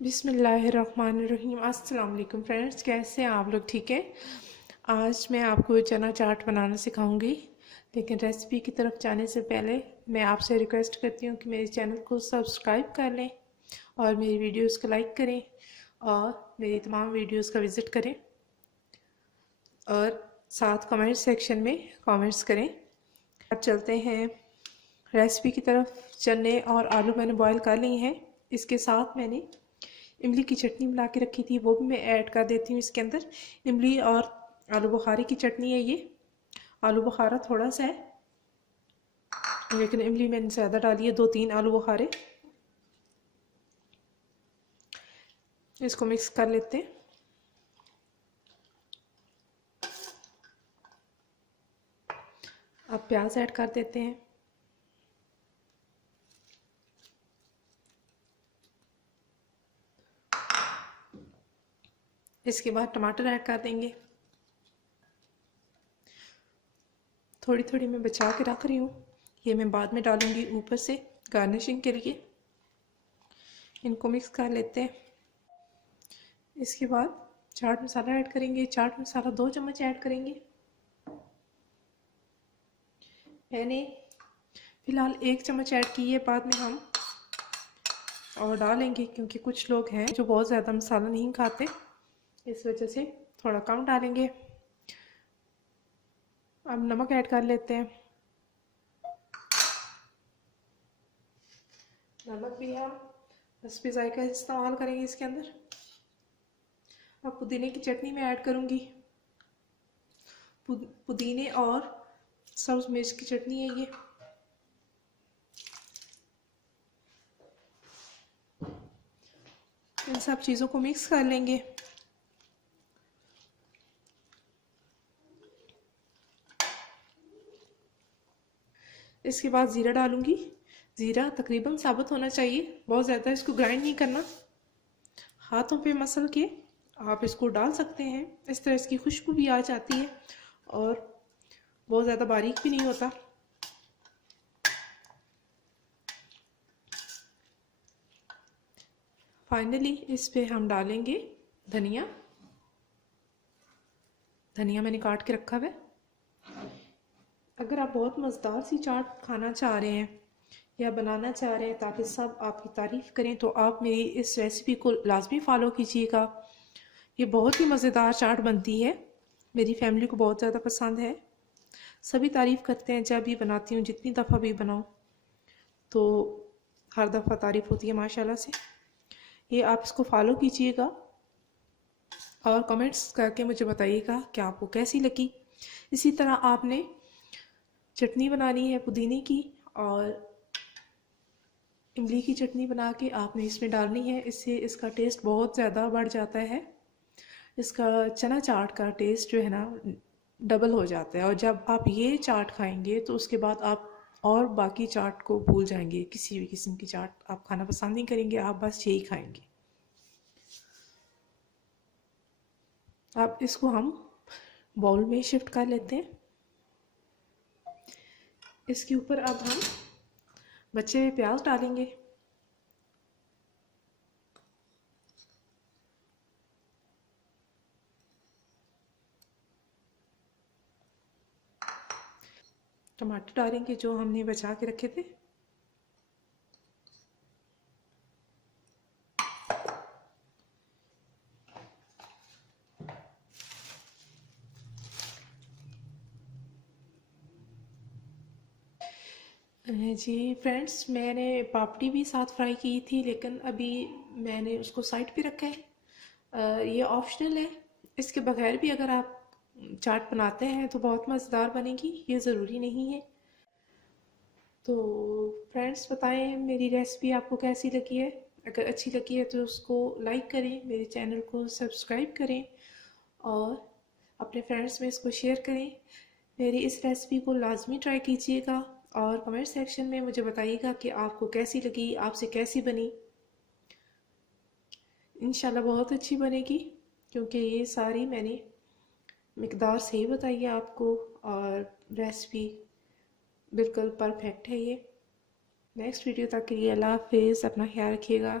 बिस्मिल्लाहिर्रहमानिर्रहीम। अस्सलाम वालेकुम फ्रेंड्स, कैसे हैं आप लोग? ठीक है। आज मैं आपको चना चाट बनाना सिखाऊंगी, लेकिन रेसिपी की तरफ जाने से पहले मैं आपसे रिक्वेस्ट करती हूँ कि मेरे चैनल को सब्सक्राइब कर लें और मेरी वीडियोस को लाइक करें और मेरी तमाम वीडियोस का विज़िट करें और साथ कमेंट सेक्शन में कमेंट्स करें। अब चलते हैं रेसिपी की तरफ। चने और आलू मैंने बॉईल कर लिए हैं। इसके साथ मैंने इमली की चटनी बना के रखी थी, वो भी मैं ऐड कर देती हूँ इसके अंदर। इमली और आलू बुखारे की चटनी है ये। आलू बुखारा थोड़ा सा है, लेकिन इमली मैंने ज़्यादा डाली है, 2-3 आलू बुखारे। इसको मिक्स कर लेते हैं। अब प्याज ऐड कर देते हैं। इसके बाद टमाटर ऐड कर देंगे। थोड़ी थोड़ी मैं बचा के रख रही हूँ, ये मैं बाद में डालूंगी ऊपर से गार्निशिंग के लिए। इनको मिक्स कर लेते हैं। इसके बाद चाट मसाला ऐड करेंगे। चाट मसाला 2 चम्मच ऐड करेंगे। मैंने फ़िलहाल 1 चम्मच ऐड की है, बाद में हम और डालेंगे, क्योंकि कुछ लोग हैं जो बहुत ज़्यादा मसाला नहीं खाते, इस वजह से थोड़ा कम डालेंगे। अब नमक ऐड कर लेते हैं। नमक भी हम हस्बे जायका इस्तेमाल करेंगे इसके अंदर। अब पुदीने की चटनी में ऐड करूँगी। पुदीने और सब्ज मिर्च की चटनी है ये। इन सब चीज़ों को मिक्स कर लेंगे। इसके बाद ज़ीरा डालूंगी। ज़ीरा तकरीबन साबुत होना चाहिए, बहुत ज़्यादा इसको ग्राइंड नहीं करना। हाथों पे मसल के आप इसको डाल सकते हैं, इस तरह इसकी खुशबू भी आ जाती है और बहुत ज़्यादा बारीक भी नहीं होता। फाइनली इस पे हम डालेंगे धनिया। धनिया मैंने काट के रखा है। अगर आप बहुत मज़ेदार सी चाट खाना चाह रहे हैं या बनाना चाह रहे हैं ताकि सब आपकी तारीफ़ करें, तो आप मेरी इस रेसिपी को लाजमी फ़ॉलो कीजिएगा। ये बहुत ही मज़ेदार चाट बनती है, मेरी फैमिली को बहुत ज़्यादा पसंद है। सभी तारीफ़ करते हैं जब भी बनाती हूँ, जितनी दफ़ा भी बनाऊँ तो हर दफ़ा तारीफ़ होती है माशाल्लाह से। ये आप इसको फॉलो कीजिएगा और कमेंट्स करके मुझे बताइएगा कि आपको कैसी लगी। इसी तरह आपने चटनी बनानी है पुदीने की और इमली की चटनी बना के आपने इसमें डालनी है। इससे इसका टेस्ट बहुत ज़्यादा बढ़ जाता है। इसका चना चाट का टेस्ट जो है ना डबल हो जाता है, और जब आप ये चाट खाएंगे तो उसके बाद आप और बाकी चाट को भूल जाएंगे। किसी भी किस्म की चाट आप खाना पसंद नहीं करेंगे, आप बस यही खाएंगे। अब इसको हम बाउल में शिफ्ट कर लेते हैं। इसके ऊपर अब हम बचे हुए प्याज डालेंगे। टमाटर डालेंगे जो हमने बचा के रखे थे। जी फ्रेंड्स, मैंने पापड़ी भी साथ फ्राई की थी, लेकिन अभी मैंने उसको साइड पे रखा है। ये ऑप्शनल है। इसके बगैर भी अगर आप चाट बनाते हैं तो बहुत मज़ेदार बनेगी, ये ज़रूरी नहीं है। तो फ्रेंड्स, बताएं मेरी रेसिपी आपको कैसी लगी है। अगर अच्छी लगी है तो उसको लाइक करें, मेरे चैनल को सब्सक्राइब करें और अपने फ्रेंड्स में इसको शेयर करें। मेरी इस रेसिपी को लाजमी ट्राई कीजिएगा और कमेंट सेक्शन में मुझे बताइएगा कि आपको कैसी लगी, आपसे कैसी बनी। इंशाल्लाह बहुत अच्छी बनेगी, क्योंकि ये सारी मैंने मिकदार सही बताई है आपको और रेसिपी बिल्कुल परफेक्ट है ये। नेक्स्ट वीडियो तक के लिए अल्लाह हाफिज़। अपना ख्याल रखिएगा।